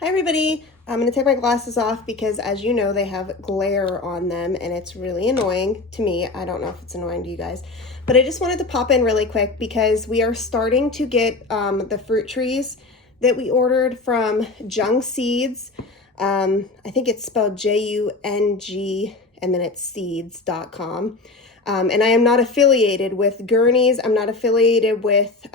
Hi everybody, I'm going to take my glasses off because as you know they have glare on them and it's really annoying to me. I don't know if it's annoying to you guys, but I just wanted to pop in really quick because we are starting to get the fruit trees that we ordered from Jung Seeds. I think it's spelled Jung and then it's seeds.com. And I am not affiliated with Gurney's. I'm not affiliated with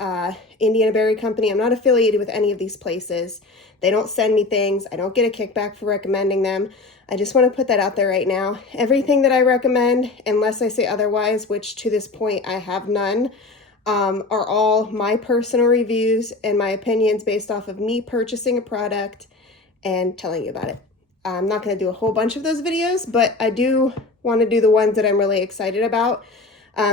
Indiana Berry Company. I'm not affiliated with any of these places. They don't send me things. I don't get a kickback for recommending them. I just want to put that out there right now. Everything that I recommend, unless I say otherwise, which to this point I have none, are all my personal reviews and my opinions based off of me purchasing a product and telling you about it. I'm not going to do a whole bunch of those videos, but I do want to do the ones that I'm really excited about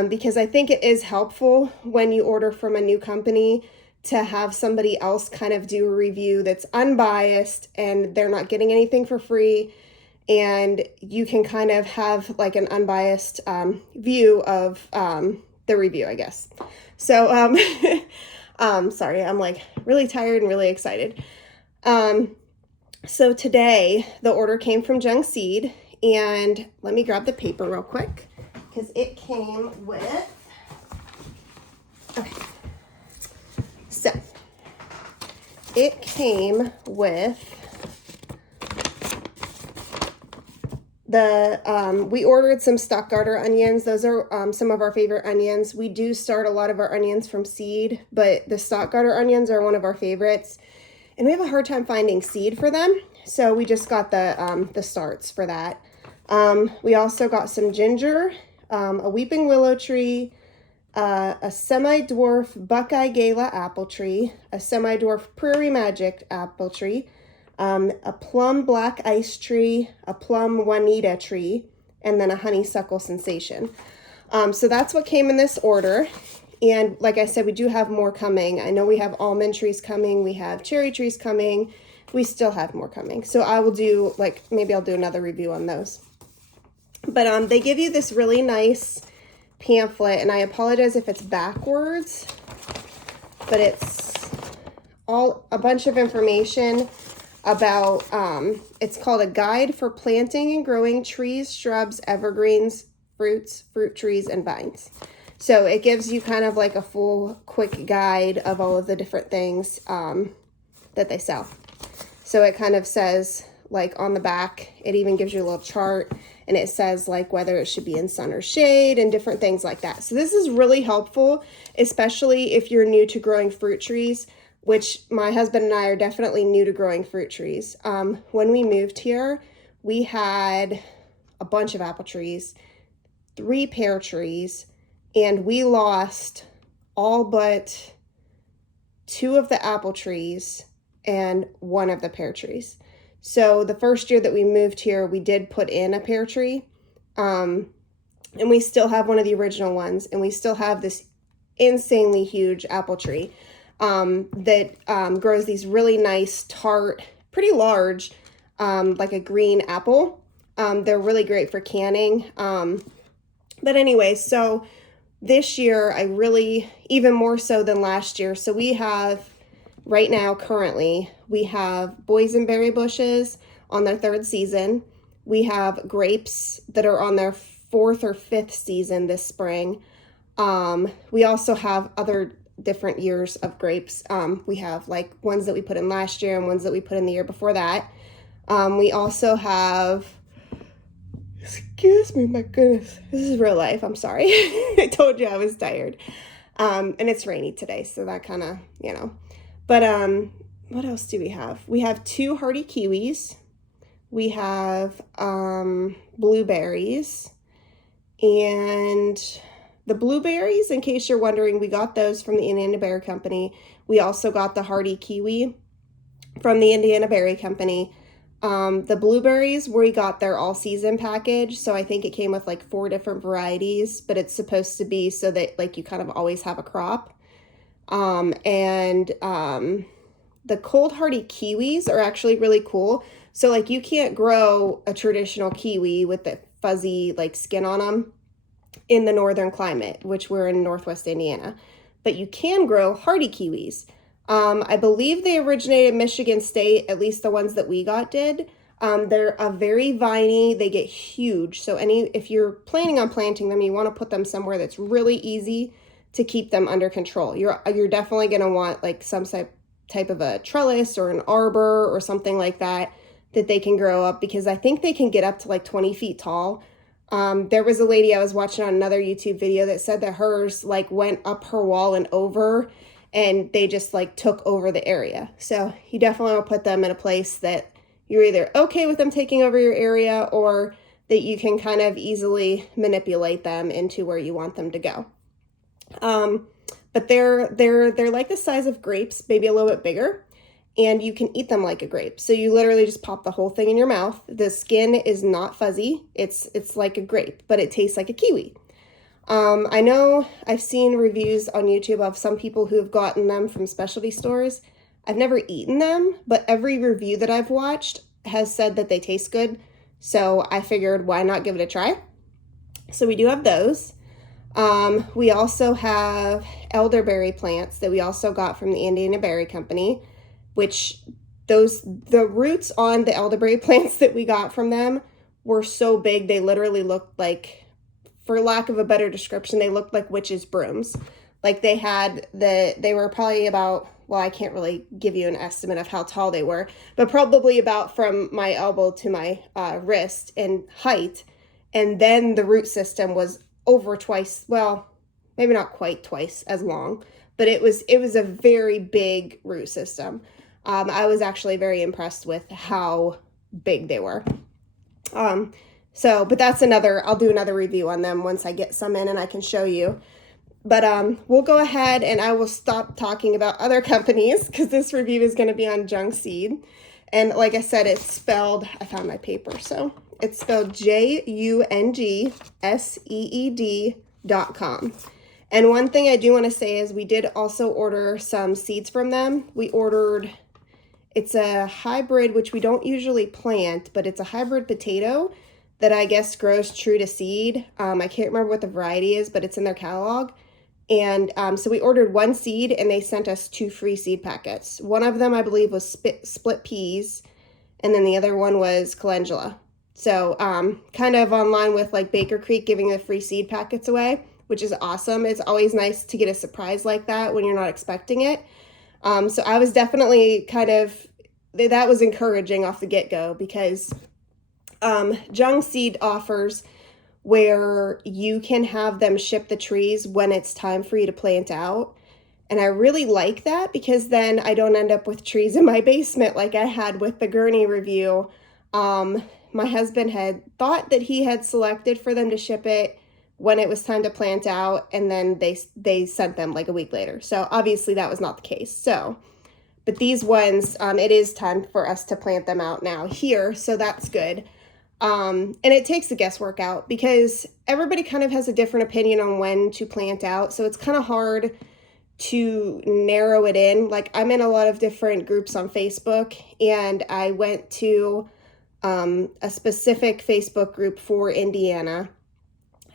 because I think it is helpful when you order from a new company to have somebody else kind of do a review that's unbiased and they're not getting anything for free, and you can kind of have like an unbiased view of the review, I guess. So sorry, I'm like really tired and really excited. So today the order came from Jung Seed, and let me grab the paper real quick because it came with, okay. So, it came with the, we ordered some stock garter onions. Those are some of our favorite onions. We do start a lot of our onions from seed, but the stock garter onions are one of our favorites. And we have a hard time finding seed for them, so we just got the starts for that. We also got some ginger, a weeping willow tree, a semi-dwarf Buckeye Gala apple tree, a semi-dwarf Prairie Magic apple tree, a plum black ice tree, a plum Juanita tree, and then a honeysuckle sensation. So that's what came in this order. And like I said, we do have more coming. I know we have almond trees coming. We have cherry trees coming. We still have more coming. So I will do, like, maybe I'll do another review on those. But they give you this really nice pamphlet, and I apologize if it's backwards, but it's all a bunch of information about, it's called A Guide for Planting and Growing Trees, Shrubs, Evergreens, Fruits, Fruit Trees, and Vines. So it gives you kind of like a full quick guide of all of the different things that they sell. So it kind of says, like on the back, it even gives you a little chart, and it says like whether it should be in sun or shade and different things like that. So this is really helpful, especially if you're new to growing fruit trees, which my husband and I are definitely new to growing fruit trees. When we moved here, we had a bunch of apple trees, 3 pear trees, and we lost all but 2 of the apple trees and 1 of the pear trees. So the first year that we moved here, we did put in a pear tree, and we still have one of the original ones, and we still have this insanely huge apple tree that grows these really nice, tart, pretty large, like a green apple. They're really great for canning. But anyway, so this year, I really, even more so than last year, so we have, right now, currently, we have boysenberry bushes on their 3rd season. We have grapes that are on their 4th or 5th season this spring. We also have other different years of grapes. We have like ones that we put in last year and ones that we put in the year before that. We also have, excuse me, my goodness, this is real life, I'm sorry. I told you I was tired. And it's rainy today, so that kind of, you know. But what else do we have? We have 2 hardy kiwis. We have blueberries. And the blueberries, in case you're wondering, we got those from the Indiana Berry Company. We also got the hardy kiwi from the Indiana Berry Company. The blueberries, we got their all-season package, so I think it came with like 4 different varieties, but it's supposed to be so that like you kind of always have a crop. The cold hardy kiwis are actually really cool. So like you can't grow a traditional kiwi with the fuzzy like skin on them in the northern climate, which we're in Northwest Indiana, but you can grow hardy kiwis. I believe they originated Michigan State, at least the ones that we got did. They're a very viney, they get huge. So if you're planning on planting them, you want to put them somewhere that's really easy to keep them under control. You're definitely going to want like some type of a trellis or an arbor or something like that they can grow up, because I think they can get up to like 20 feet tall. There was a lady I was watching on another YouTube video that said that hers like went up her wall and over, and they just like took over the area. So you definitely want to put them in a place that you're either okay with them taking over your area, or that you can kind of easily manipulate them into where you want them to go. But they're like the size of grapes, maybe a little bit bigger, and you can eat them like a grape. So you literally just pop the whole thing in your mouth. The skin is not fuzzy. It's like a grape, but it tastes like a kiwi. I know I've seen reviews on YouTube of some people who have gotten them from specialty stores. I've never eaten them, but every review that I've watched has said that they taste good. So I figured, why not give it a try? So we do have those. We also have elderberry plants that we also got from the Indiana Berry Company, which the roots on the elderberry plants that we got from them were so big, they literally looked like, for lack of a better description, they looked like witches' brooms. Like they were probably about, well, I can't really give you an estimate of how tall they were, but probably about from my elbow to my wrist in height. And then the root system was over twice, well, maybe not quite twice as long, but it was a very big root system. I was actually very impressed with how big they were. But that's I'll do another review on them once I get some in and I can show you. But we'll go ahead and I will stop talking about other companies, because this review is going to be on Jung Seed. And like I said, it's spelled, I found my paper, so it's spelled JUNGSEED.com. And one thing I do want to say is we did also order some seeds from them. We ordered, it's a hybrid, which we don't usually plant, but it's a hybrid potato that I guess grows true to seed. I can't remember what the variety is, but it's in their catalog. And so we ordered one seed and they sent us 2 free seed packets. One of them, I believe, was split peas, and then the other one was calendula. So kind of on line with like Baker Creek giving the free seed packets away, which is awesome. It's always nice to get a surprise like that when you're not expecting it. So I was definitely that was encouraging off the get-go, because Jung Seed offers where you can have them ship the trees when it's time for you to plant out. And I really like that, because then I don't end up with trees in my basement like I had with the Gurney review. My husband had thought that he had selected for them to ship it when it was time to plant out, and then they sent them like a week later. So obviously that was not the case. So, but these ones, it is time for us to plant them out now here, so that's good. And it takes the guesswork out, because everybody kind of has a different opinion on when to plant out. So it's kind of hard to narrow it in. Like, I'm in a lot of different groups on Facebook, and I went to a specific Facebook group for Indiana,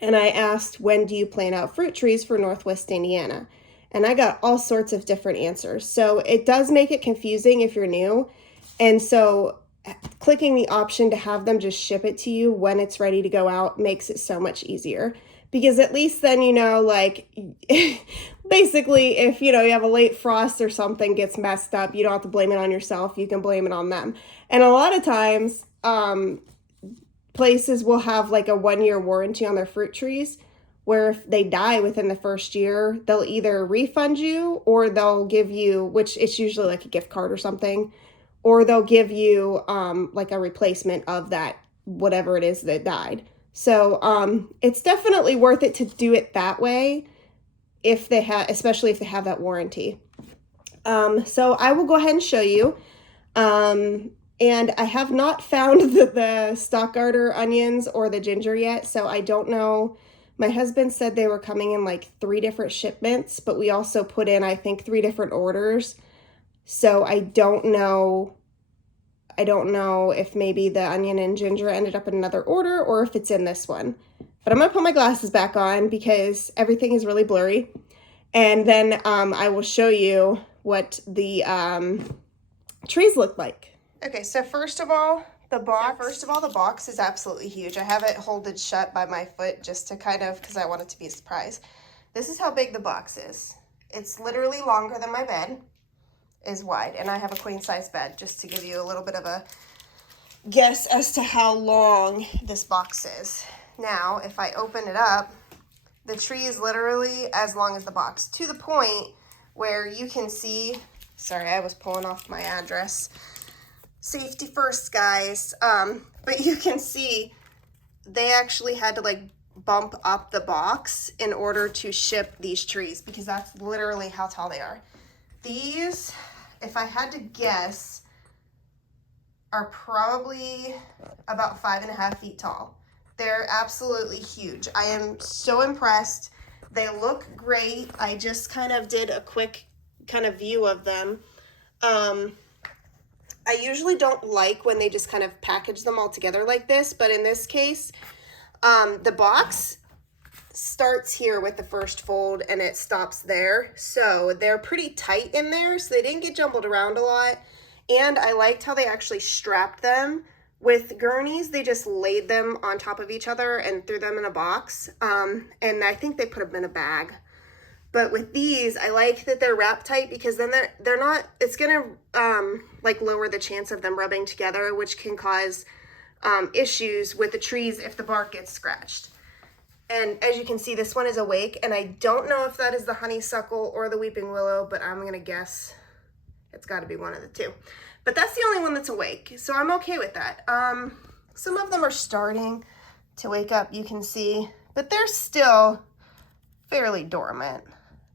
and I asked, when do you plant out fruit trees for Northwest Indiana? And I got all sorts of different answers. So it does make it confusing if you're new. And so clicking the option to have them just ship it to you when it's ready to go out makes it so much easier, because at least then, like basically if, you have a late frost or something gets messed up, you don't have to blame it on yourself. You can blame it on them. And a lot of times, places will have like a 1-year warranty on their fruit trees, where if they die within the first year, they'll either refund you, or they'll give you, which it's usually like a gift card or something, or they'll give you like a replacement of that, whatever it is that died. So it's definitely worth it to do it that way, especially if they have that warranty. So I will go ahead and show you. And I have not found the stock garter onions or the ginger yet, so I don't know. My husband said they were coming in like 3 different shipments, but we also put in, I think, 3 different orders. So I don't know if maybe the onion and ginger ended up in another order, or if it's in this one. But I'm going to put my glasses back on because everything is really blurry. And then I will show you what the trees look like. Okay, so first of all, the box is absolutely huge. I have it holded shut by my foot just to kind of, because I want it to be a surprise. This is how big the box is. It's literally longer than my bed is wide, and I have a queen size bed, just to give you a little bit of a guess as to how long this box is. Now, if I open it up, the tree is literally as long as the box, to the point where you can see, sorry, I was pulling off my address. Safety first, guys. But you can see they actually had to like bump up the box in order to ship these trees, because that's literally how tall they are. These, if I had to guess, are probably about 5.5 feet tall. They're absolutely huge. I am so impressed. They look great. I just kind of did a quick kind of view of them. I usually don't like when they just kind of package them all together like this, but in this case, the box starts here with the first fold and it stops there. So they're pretty tight in there, so they didn't get jumbled around a lot. And I liked how they actually strapped them. With gurneys, they just laid them on top of each other and threw them in a box. And I think they put them in a bag. But with these, I like that they're wrapped tight, because then they're not, it's gonna like lower the chance of them rubbing together, which can cause issues with the trees if the bark gets scratched. And as you can see, this one is awake, and I don't know if that is the honeysuckle or the weeping willow, but I'm gonna guess it's gotta be one of the two. But that's the only one that's awake, so I'm okay with that. Some of them are starting to wake up, you can see, but they're still fairly dormant.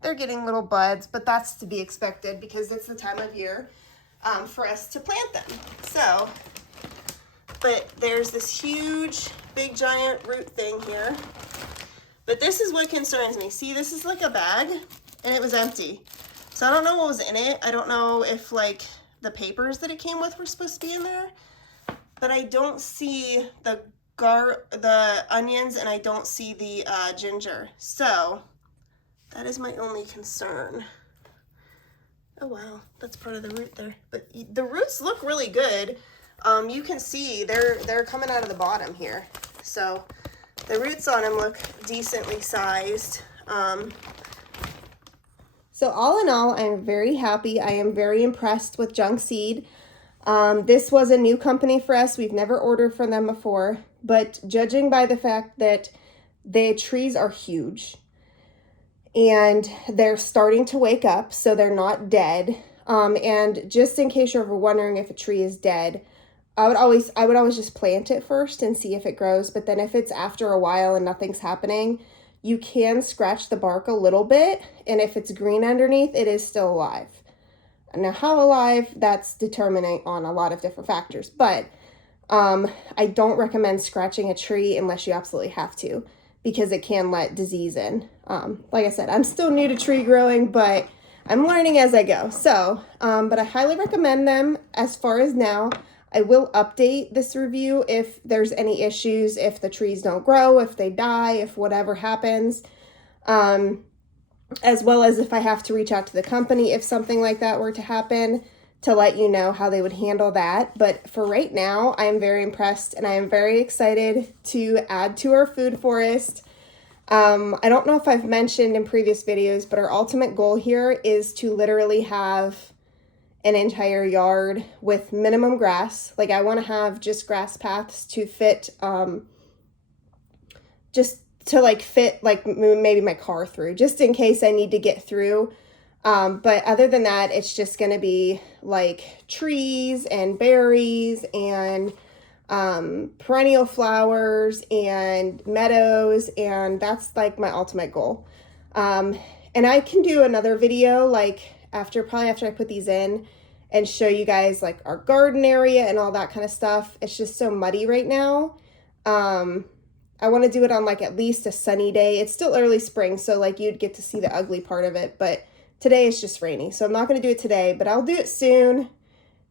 They're getting little buds, but that's to be expected because it's the time of year for us to plant them. So, but there's this huge, big, giant root thing here. But this is what concerns me. See, this is like a bag, and it was empty. So I don't know what was in it. I don't know if like the papers that it came with were supposed to be in there, but I don't see the onions, and I don't see the ginger. So that is my only concern. Oh wow, that's part of the root there. But the roots look really good. You can see they're coming out of the bottom here. So the roots on them look decently sized. So all in all, I'm very happy. I am very impressed with Jung Seed. This was a new company for us. We've never ordered from them before, but judging by the fact that the trees are huge and they're starting to wake up, so they're not dead. And just in case you're ever wondering if a tree is dead, I would always just plant it first and see if it grows. But then if it's after a while and nothing's happening, you can scratch the bark a little bit, and if it's green underneath, it is still alive. Now, how alive, that's determining on a lot of different factors, but I don't recommend scratching a tree unless you absolutely have to, because it can let disease in. Like I said, I'm still new to tree growing, but I'm learning as I go. So, but I highly recommend them as far as now. I will update this review if there's any issues, if the trees don't grow, if they die, if whatever happens, as well as if I have to reach out to the company if something like that were to happen, to let you know how they would handle that. But for right now, I am very impressed, and I am very excited to add to our food forest. I don't know if I've mentioned in previous videos, but our ultimate goal here is to literally have an entire yard with minimum grass. Like, I want to have just grass paths to fit, just to like fit like maybe my car through, just in case I need to get through. But other than that, it's just going to be like trees and berries and perennial flowers and meadows, and that's like my ultimate goal. And I can do another video like probably after I put these in and show you guys like our garden area and all that kind of stuff. It's just so muddy right now. I want to do it on like at least a sunny day. It's still early spring, so like you'd get to see the ugly part of it, but today is just rainy, so I'm not going to do it today, but I'll do it soon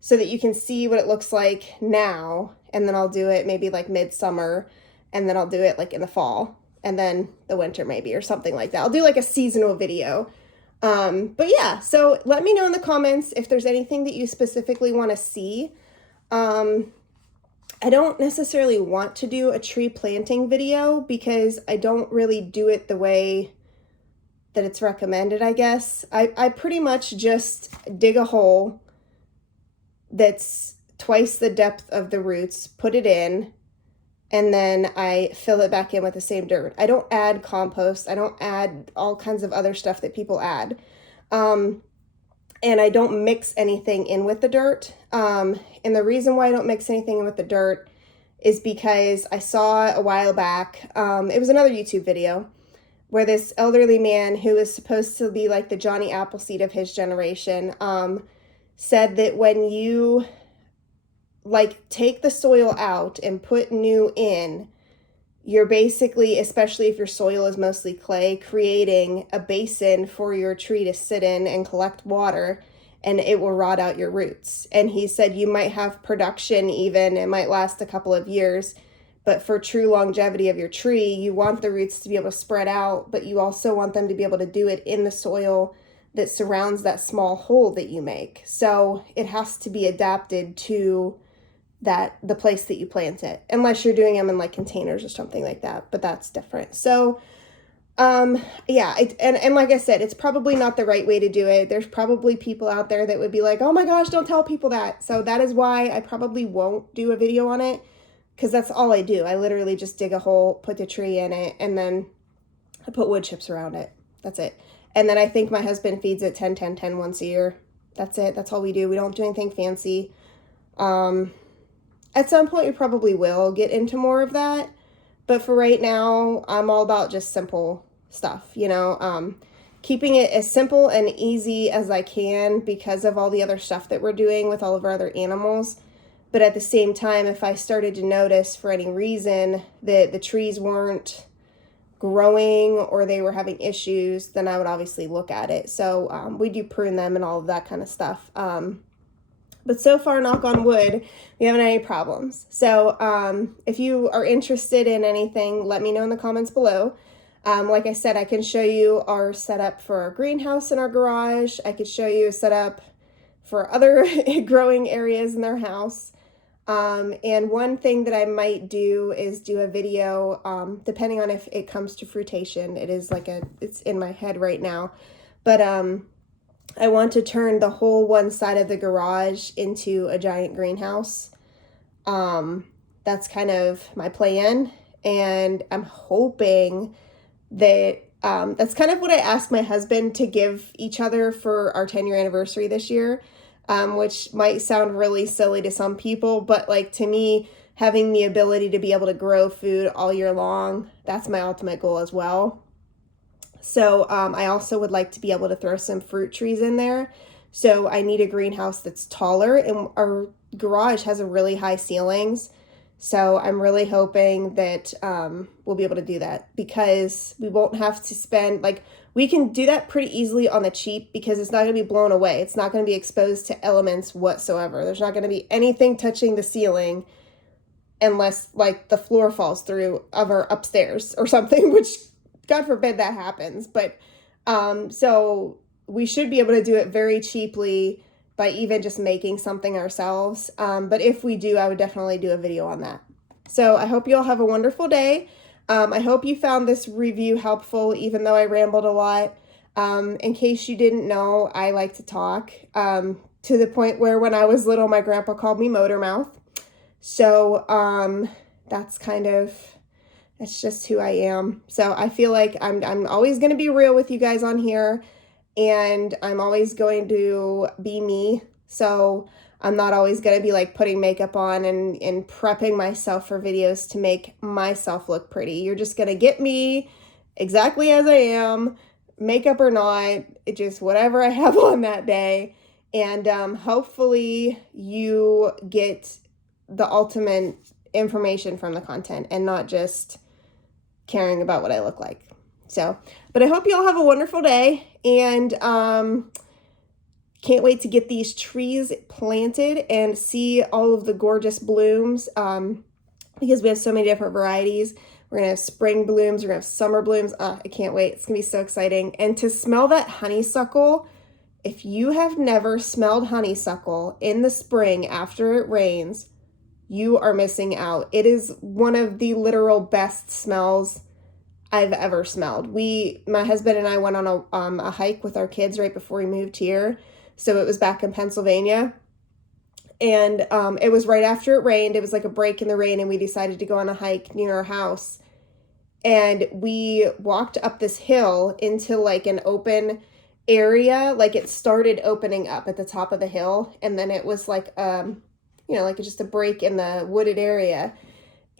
so that you can see what it looks like now, and then I'll do it maybe like midsummer, and then I'll do it like in the fall, and then the winter maybe, or something like that. I'll do like a seasonal video. But yeah, so let me know in the comments if there's anything that you specifically want to see. I don't necessarily want to do a tree planting video because I don't really do it the way that it's recommended, I guess. I pretty much just dig a hole that's twice the depth of the roots, put it in, and then I fill it back in with the same dirt. I don't add compost. I don't add all kinds of other stuff that people add. And I don't mix anything in with the dirt. And the reason why I don't mix anything in with the dirt is because I saw a while back, it was another YouTube video, where this elderly man who was supposed to be like the Johnny Appleseed of his generation, said that when you like take the soil out and put new in, you're basically, especially if your soil is mostly clay, creating a basin for your tree to sit in and collect water, and it will rot out your roots. And he said you might have production even, it might last a couple of years, but for true longevity of your tree, you want the roots to be able to spread out, but you also want them to be able to do it in the soil that surrounds that small hole that you make. So it has to be adapted to the place that you plant it, unless you're doing them in like containers or something like that, but that's different. So yeah, and like I said, it's probably not the right way to do it. There's probably people out there that would be like, oh my gosh, don't tell people that. So that is why I probably won't do a video on it, because that's all I do. I literally just dig a hole, put the tree in it, and then I put wood chips around it. That's it. And then I think my husband feeds it 10-10-10 once a year. That's it. That's all we do. We don't do anything fancy. At some point, we probably will get into more of that. But for right now, I'm all about just simple stuff, you know, keeping it as simple and easy as I can because of all the other stuff that we're doing with all of our other animals. But at the same time, if I started to notice for any reason that the trees weren't growing or they were having issues, then I would obviously look at it. So we do prune them and all of that kind of stuff. But so far, knock on wood, we haven't had any problems. So if you are interested in anything, let me know in the comments below. Like I said, I can show you our setup for our greenhouse in our garage. I could show you a setup for other growing areas in their house. And one thing that I might do is do a video, depending on if it comes to fruitation. It is like it's in my head right now. But I want to turn the whole one side of the garage into a giant greenhouse. That's kind of my plan. And I'm hoping that that's kind of what I asked my husband to give each other for our 10-year anniversary this year, which might sound really silly to some people, but like to me, having the ability to be able to grow food all year long, that's my ultimate goal as well. So I also would like to be able to throw some fruit trees in there. So I need a greenhouse that's taller, and our garage has a really high ceilings. So I'm really hoping that we'll be able to do that because we won't have to spend, like, we can do that pretty easily on the cheap because it's not going to be blown away. It's not going to be exposed to elements whatsoever. There's not going to be anything touching the ceiling unless, like, the floor falls through of our upstairs or something, which God forbid that happens. But so we should be able to do it very cheaply by even just making something ourselves. But if we do, I would definitely do a video on that. So I hope you all have a wonderful day. I hope you found this review helpful, even though I rambled a lot. In case you didn't know, I like to talk to the point where when I was little, my grandpa called me Motor Mouth. So that's just who I am. So I feel like I'm always going to be real with you guys on here, and I'm always going to be me. So I'm not always going to be like putting makeup on and prepping myself for videos to make myself look pretty. You're just going to get me exactly as I am, makeup or not, it just whatever I have on that day. And hopefully you get the ultimate information from the content and not just caring about what I look like. So, but I hope you all have a wonderful day, and can't wait to get these trees planted and see all of the gorgeous blooms because we have so many different varieties. We're gonna have spring blooms, we're gonna have summer blooms. I can't wait. It's gonna be so exciting. And to smell that honeysuckle, if you have never smelled honeysuckle in the spring after it rains, you are missing out. It is one of the literal best smells I've ever smelled. My husband and I went on a hike with our kids right before we moved here. So it was back in Pennsylvania. And it was right after it rained. It was like a break in the rain, and we decided to go on a hike near our house. And we walked up this hill into like an open area. Like it started opening up at the top of the hill, and then it was like like just a break in the wooded area.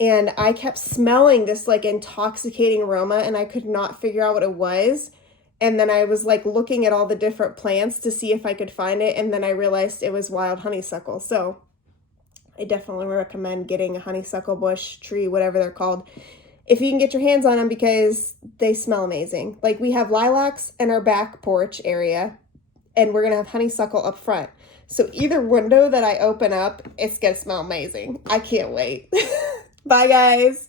And I kept smelling this like intoxicating aroma, and I could not figure out what it was. And then I was like looking at all the different plants to see if I could find it, and then I realized it was wild honeysuckle. So I definitely recommend getting a honeysuckle bush, tree, whatever they're called, if you can get your hands on them, because they smell amazing. Like we have lilacs in our back porch area, and we're gonna have honeysuckle up front. So either window that I open up, it's gonna smell amazing. I can't wait. Bye guys.